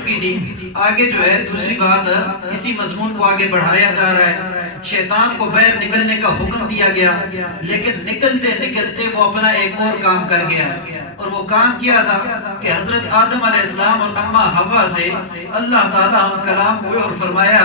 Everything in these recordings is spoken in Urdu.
چکی تھی، آگے جو ہے دوسری بات اسی مضمون کو آگے بڑھایا جا رہا ہے۔ شیطان کو باہر نکلنے کا حکم دیا گیا، لیکن نکلتے نکلتے وہ اپنا ایک اور کام کر گیا، اور وہ کام کیا تھا کہ حضرت آدم علیہ السلام اور اماں حوا سے اللہ تعالیٰ ہم کلام ہوئے اور فرمایا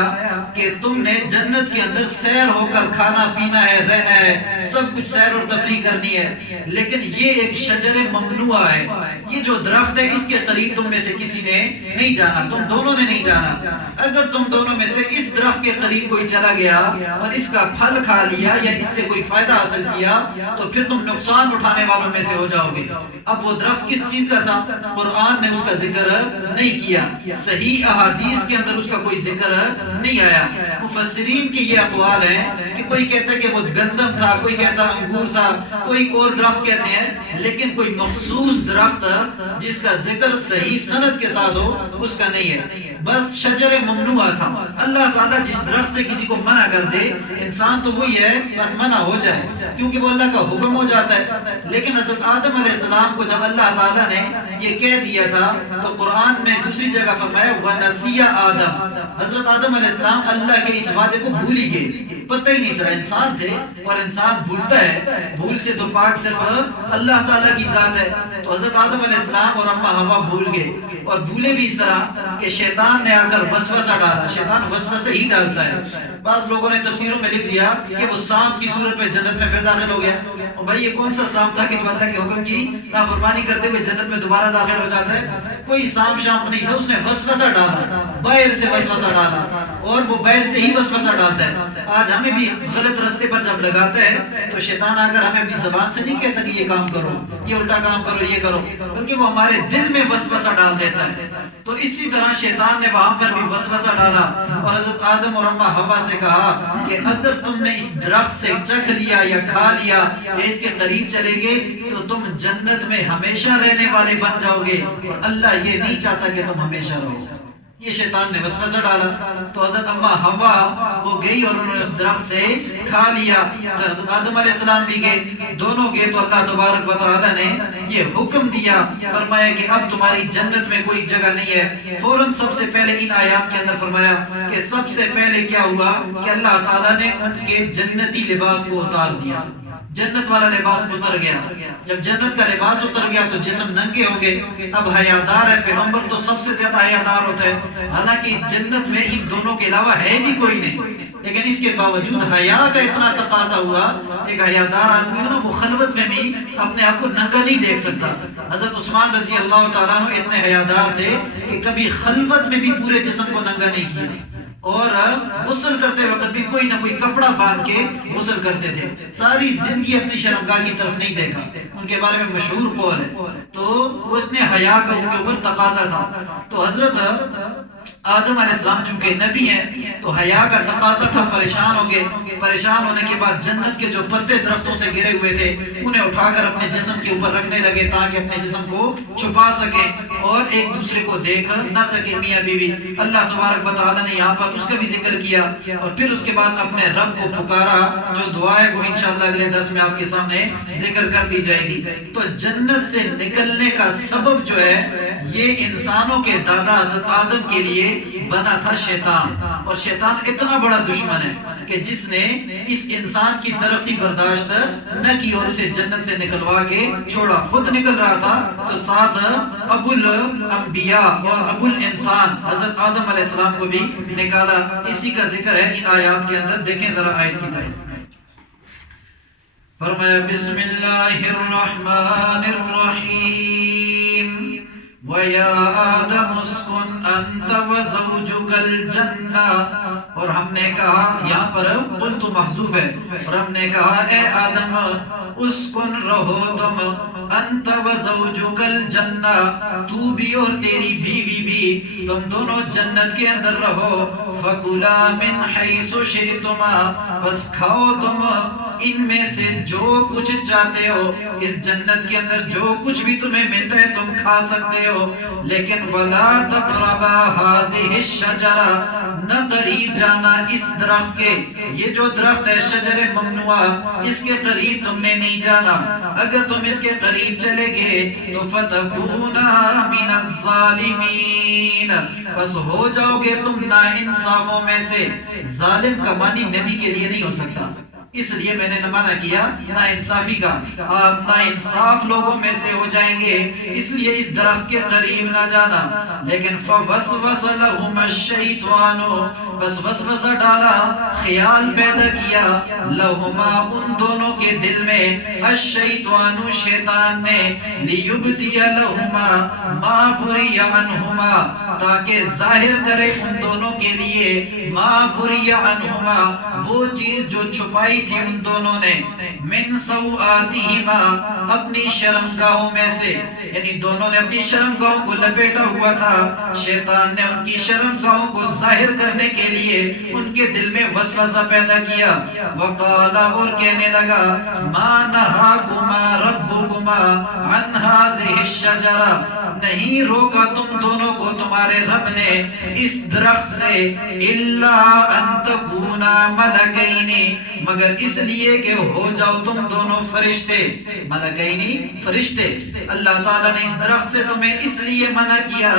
کہ تم نے جنت کے اندر سیر ہو کر کھانا پینا ہے، رہنا ہے، سب کچھ سیر اور تفریح کرنی ہے، لیکن یہ ایک شجر ممنوع ہے، یہ جو درخت ہے اس کے قریب تم میں سے کسی نے نہیں جانا، تم دونوں نے نہیں جانا۔ اگر تم دونوں میں سے اس درخت کے قریب کوئی چلا گیا اور اس کا پھل کھا لیا یا اس سے کوئی فائدہ حاصل کیا تو پھر تم نقصان اٹھانے والوں میں سے ہو جاؤ گے۔ اب وہ درخت کس چیز کا تھا؟ قرآن نے اس کا ذکر نہیں کیا، صحیح احادیث کے اندر اس کا کوئی ذکر نہیں آیا۔ مفسرین کی یہ اقوال ہیں کہ کوئی کہتا ہے کہ وہ گندم تھا، کوئی کہتا انگور تھا، کوئی اور درخت کہتے ہیں، لیکن کوئی مخصوص درخت جس کا ذکر صحیح سند کے ساتھ ہو اس کا نہیں ہے، بس شجر ممنوع تھا۔ اللہ تعالیٰ جس درخت سے کسی کو منع کر دے، انسان تو وہی ہے بس منع ہو جائے کیونکہ وہ اللہ کا حکم ہو جاتا ہے، لیکن حضرت آدم علیہ السلام کو جب اللہ تعالیٰ نے یہ کہہ دیا تھا تو قرآن میں دوسری جگہ فرمایا وَنَسِيَ آدم، حضرت آدم علیہ السلام اللہ کے اس وعدے کو بھول ہی گئے، پتہ ہی نہیں چلا، انسان تھے اور انسان بھولتا ہے، بھول سے تو پاک صرف اللہ تعالیٰ کی ذات ہے۔ تو حضرت آدم علیہ السلام اور اماں حوا بھول گئے، اور بھولے بھی اس طرح کہ شیطان نے آ کر وسوسہ ڈالا۔ شیطان وسوسہ ہی ڈالتا ہے، بعض لوگوں نے تفسیروں میں لکھ دیا کہ وہ سانپ کی صورت میں جنت میں پھر داخل ہو گیا، اور بھائی یہ کون سا سانپ تھا کہ جو اللہ کے حکم کی نافرمانی کرتے ہوئے جنت میں دوبارہ داخل ہو جاتا ہے؟ کوئی سانپ شامپ نہیں تھا، اس نے وسوسہ ڈالا، باہر سے وسوسہ ڈالا، اور وہ باہر سے ہی وسوسہ ڈالتا ہے۔ آج ہمیں بھی غلط راستے پر جب لگاتا ہے تو شیطان آ کر ہمیں اپنی زبان سے نہیں کہتا کہ یہ کام کرو، یہ الٹا کام کرو، یہ کرو، بلکہ وہ ہمارے دل میں وسوسہ ڈال دیتا ہے۔ تو اسی طرح شیطان نے وہاں پر بھی وسوسہ ڈالا اور حضرت آدم اور اماں حوا سے کہا کہ اگر تم نے اس درخت سے چکھ لیا یا کھا لیا یا اس کے قریب چلے گے تو تم جنت میں ہمیشہ رہنے والے بن جاؤ گے، اور اللہ یہ نہیں چاہتا کہ تم ہمیشہ رہو۔ یہ شیطان نے وسوسہ ڈالا، تو حضرت اماں حوا وہ گئی اور انہوں نے اس درخت سے کھا لیا، تو حضرت آدم علیہ السلام بھی گئے، دونوں گئے، تو اللہ تبارک و تعالیٰ نے یہ حکم دیا، فرمایا کہ اب تمہاری جنت میں کوئی جگہ نہیں ہے۔ فوراً سب سے پہلے ان آیات کے اندر فرمایا کہ سب سے پہلے کیا ہوا کہ اللہ تعالیٰ نے ان کے جنتی لباس کو اتار دیا، جنت والا لباس اتر گیا۔ جب جنت کا لباس اتر گیا تو جسم ننگے ہو گئے، اب حیادار ہے، پیغمبر تو سب سے زیادہ حیادار ہوتا ہے، حالانکہ اس جنت میں ان دونوں کے علاوہ ہے بھی کوئی نہیں، لیکن اس کے باوجود حیا کا اتنا تقاضا ہوا، ایک حیادار آدمی ہو نا وہ خلوت میں بھی اپنے آپ کو ننگا نہیں دیکھ سکتا۔ حضرت عثمان رضی اللہ تعالیٰ عنہ اتنے حیادار تھے کہ کبھی خلوت میں بھی پورے جسم کو ننگا نہیں کیا، اور غسل کرتے وقت بھی کوئی نہ کوئی کپڑا باندھ کے غسل کرتے تھے، ساری زندگی اپنی شرمگاہ کی طرف نہیں دیکھا، ان کے بارے میں مشہور قول ہے۔ تو وہ اتنے حیا کا ان کے اوپر تقاضا تھا، تو حضرت آدم علیہ السلام چونکہ نبی ہیں تو حیا کا تقاضا تھا، پریشان ہو گئے، پریشان ہونے کے بعد جنت کے جو پتے درختوں سے گرے ہوئے تھے انہیں اٹھا کر اپنے جسم کے اوپر رکھنے لگے تاکہ اپنے جسم کو چھپا سکیں اور ایک دوسرے کو دیکھ نہ سکے میاں بیوی۔ اللہ تبارک و تعالیٰ نے یہاں پر اس کا بھی ذکر کیا اور پھر اس کے بعد اپنے رب کو پکارا، جو دعا ہے وہ انشاءاللہ اگلے درس میں آپ کے سامنے ذکر کر دی جائے گی۔ تو جنت سے نکلنے کا سبب جو ہے یہ انسانوں کے دادا حضرت آدم کے لیے بنا تھا شیطان، اور شیطان اتنا بڑا دشمن ہے کہ جس نے اس انسان کی ترقی برداشت نہ کی اور اسے جنت سے نکلوا کے چھوڑا، خود نکل رہا تھا تو ساتھ ابو الانبیاء اور ابو الانسان حضرت آدم علیہ السلام کو بھی نکالا۔ اسی کا ذکر ہے ان آیات کے اندر، دیکھیں ذرا آیت کی طرف۔ فرمایا بسم اللہ الرحمن الرحیم وَيَا آدَمُ اسْكُنْ أَنْتَ وَزَوْجُكَ الْجَنَّةَ، اور ہم نے کہا یہاں پر قلت محذوف ہے، اور ہم نے کہا اے آدم اسکن رہو تم، انت وزوجک الجنہ، تو بھی اور تیری بیوی بھی، تم دونوں جنت کے اندر رہو، فَكُلَا مِنْ حَيْثُ شِئْتُمَا، بس کھاؤ تم ان میں سے جو کچھ چاہتے ہو، اس جنت کے اندر جو کچھ بھی تمہیں ملتا ہے تم کھا سکتے ہو، لیکن وَلَا تَقْرَبَا هَذِهِ الشَّجَرَةَ، نہ قریب جانا اس درخت کے، یہ جو درخت ہے شجر ممنوع، اس کے قریب تم نے نہیں جانا، اگر تم اس کے قریب چلے گئے تو فَتَكُونَا مِنَ الظَّالِمِينَ، بس ہو جاؤ گے تم ناانصافوں میں سے۔ ظالم کا معنی نبی کے لیے نہیں ہو سکتا، اس لیے میں نے منع کیا ناانصافی کا، آپ ناانصاف لوگوں میں سے ہو جائیں گے، اس لیے اس درخت کے قریب نہ جانا۔ لیکن فوسوس لہما الشیطان، بس وسوسہ ڈالا، خیال پیدا کیا، لہما ان دونوں کے دل میں، الشیطان شیطان نے، لیبدی لہما ما فری عنہما، تاکہ ظاہر کرے ان دونوں کے لیے، ما فری عنہما، وہ چیز جو چھپائی تھی ان دونوں نے، من سوآتہما، اپنی شرمگاہوں میں سے، یعنی دونوں نے اپنی شرمگاہوں کو لپیٹا ہوا تھا، شیطان نے ان کی شرمگاہوں کو ظاہر کرنے کے لیے ان کے دل میں وسوسہ پیدا کیا۔ وقالا، اور کہنے لگا، ما نہاکما ربکما عن ہذہ الشجرہ، نہیں روکا تم دونوں کو تمہارے رب نے اس درخت سے، الا ان تکونا ملکین، مگر اس لیے کہ ہو جاؤ تم دونوں فرشتے، ملکین فرشتے۔ اللہ تعالیٰ نے اس درخت سے تمہیں اس لیے منع کیا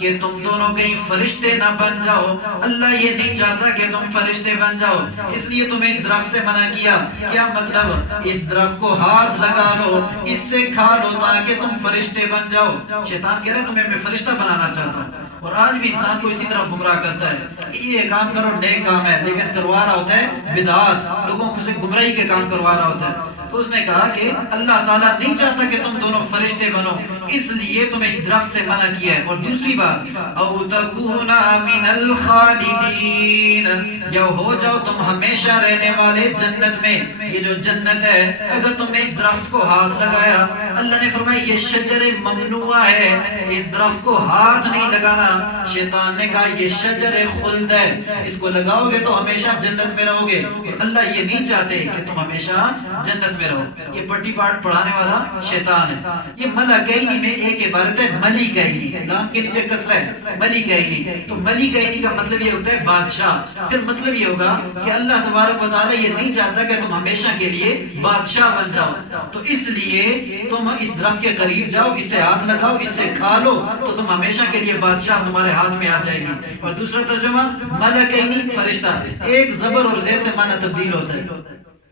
کہ تم دونوں کہیں فرشتے نہ بن جاؤ، اللہ یہ نہیں چاہتا کہ تم فرشتے بن جاؤ، اس لیے تمہیں اس درخت سے منع کیا۔ کیا مطلب؟ اس درخت کو ہاتھ لگا لو، اس سے کھا لو تاکہ تم فرشتے بن جاؤ۔ شیطان کہہ رہا ہے تمہیں میں فرشتہ بنانا چاہتا ہوں، اور آج بھی انسان کو اسی طرح گمراہ کرتا ہے کہ یہ کام کرو نیک کام ہے، لیکن کروا رہا ہوتا ہے بدعات، لوگوں کو سے گمراہی کے کام کروا رہا ہوتا ہے۔ تو اس نے کہا کہ اللہ تعالیٰ نہیں چاہتا کہ تم دونوں فرشتے بنو، اس لیے تمہیں اس درخت سے منع کیا ہے۔ اور دوسری بات، او تکونا من الخالدین، یا ہو جاؤ تم ہمیشہ رہنے والے جنت میں۔ یہ جو جنت ہے، اگر تم نے اس درخت کو ہاتھ لگایا، اللہ نے فرمایا یہ شجر ممنوع ہے، اس درخت کو ہاتھ نہیں لگانا۔ شیطان نے کہا یہ شجر خلد ہے، اس کو لگاؤ گے تو ہمیشہ جنت میں رہو گے، اور اللہ یہ نہیں چاہتے کہ تم ہمیشہ جنت میں رہو۔ یہ پٹی پاٹ پڑھانے والا شیطان ہے۔ یہ ملکین میں ایک عبارت ہے ملیکین، لام کے نیچے کسرہ ہے، ملیکین۔ تو ملیکین کا مطلب یہ ہوتا ہے بادشاہ، پھر مطلب یہ ہوگا کہ اللہ تبارک و تعالیٰ یہ نہیں چاہتا کہ تم ہمیشہ کے لیے بادشاہ بن جاؤ، تو اس لیے تم اس درخت کے قریب جاؤ، اسے ہاتھ لگاؤ، اس سے کھا لو، تو تم ہمیشہ کے لیے بادشاہ تمہارے ہاتھ میں آ جائے گی۔ اور دوسرا ترجمہ ملکین فرشتہ، ایک زبر اور زیر سے معنی تبدیل ہوتا ہے،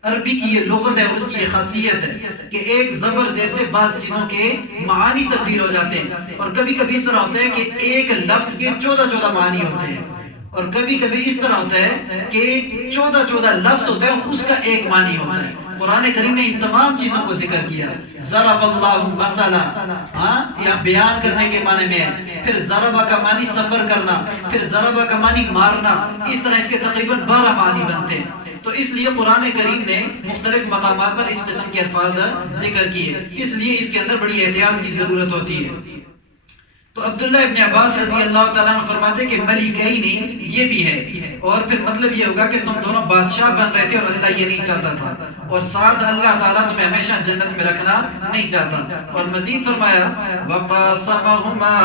عربی کی یہ لغت ہے، اس کی یہ خاصیت ہے کہ ایک زبر زیر سے بعض چیزوں کے معانی تبدیل ہو جاتے ہیں، اور کبھی کبھی اس طرح ہوتا ہے کہ ایک لفظ کے 14 معانی ہوتے ہیں، اور کبھی کبھی اس طرح ہوتا ہے کہ 14 لفظ ہوتے ہیں، اس کا ایک معنی ہوتا ہے۔ قرآن کریم نے ان تمام چیزوں کو ذکر کیا۔ ضرب اللہ مثلا، یا بیان کرنے کے معنی میں ہے، پھر ضربہ کا معنی سفر کرنا، پھر ضربہ کا معنی مارنا، اس طرح اس کے تقریباً 12 معنی بنتے ہیں۔ تو اس لیے قرآن کریم نے مختلف مقامات پر اس قسم کے الفاظ ذکر کیے، اس لیے اس کے اندر بڑی احتیاط کی ضرورت ہوتی ہے۔ تو عبداللہ ابن عباس رضی اللہ تعالیٰ عنہ فرماتے کہ ملیکین یہ بھی ہے، اور پھر مطلب یہ ہوگا کہ تم دونوں بادشاہ بن رہے تھے اور اللہ یہ نہیں چاہتا تھا، اور ساتھ اللہ تعالیٰ تمہیں ہمیشہ جنت میں رکھنا نہیں چاہتا۔ اور مزید فرمایا وقاسمہما،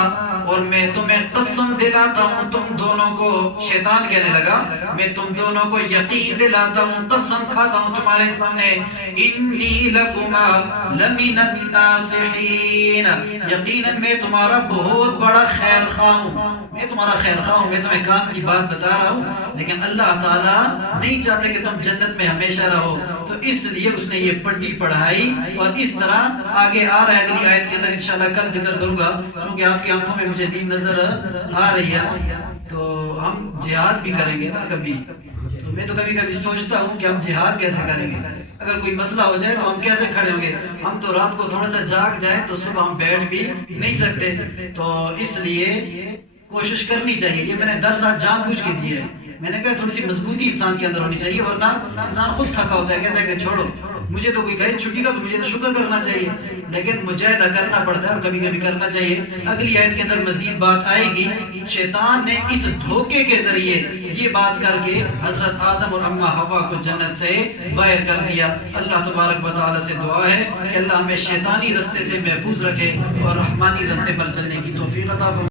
اور میں تمہیں قسم دلاتا ہوں تم دونوں کو، شیطان کہنے لگا میں تم دونوں کو یقین دلاتا ہوں، قسم کھاتا ہوں تمہارے سامنے، انی لکما لمن الناصحین، یقیناً میں تمہارا بہت بڑا خیر خواہ ہوں، میں تمہارا خیر خواہ ہوں، میں تمہیں کام کی بات بتا رہا ہوں، لیکن اللہ تعالیٰ نہیں چاہتا کہ تم جنت میں ہمیشہ رہو، تو اس لیے اس نے یہ پٹی پڑھائی۔ اور اس طرح آگے آ رہا ہے اگلی آیت کے اندر، انشاءاللہ کل ذکر کروں گا، کیونکہ آپ کی آنکھوں میں مجھے نیند نظر آ رہی ہے، تو ہم جہاد بھی کریں گے نا کبھی، تو میں تو کبھی کبھی سوچتا ہوں کہ ہم جہاد کیسے کریں گے، اگر کوئی مسئلہ ہو جائے تو ہم کیسے کھڑے ہوں گے؟ ہم تو رات کو تھوڑا سا جاگ جائیں تو صبح ہم بیٹھ بھی نہیں سکتے، تو اس لیے کوشش کرنی چاہیے۔ یہ میں نے درس آج جان بوجھ کے دیا ہے میں نے کہا تھوڑی سی مضبوطی انسان کے اندر ہونی چاہیے، ورنہ انسان خود تھکا ہوتا ہے، کہتا ہے کہ چھوڑو، مجھے تو کوئی کہے چھٹی کا تو مجھے تو شکر کرنا چاہیے، لیکن مجاہدہ کرنا پڑتا ہے اور کبھی کبھی کرنا چاہیے۔ اگلی آیت کے اندر مزید بات آئے گی، شیطان نے اس دھوکے کے ذریعے یہ بات کر کے حضرت آدم اور اماں حوا کو جنت سے باہر کر دیا۔ اللہ تبارک و تعالیٰ سے دعا ہے کہ اللہ ہمیں شیطانی رستے سے محفوظ رکھے اور رحمانی رستے پر چلنے کی توفیق عطا فرمائے۔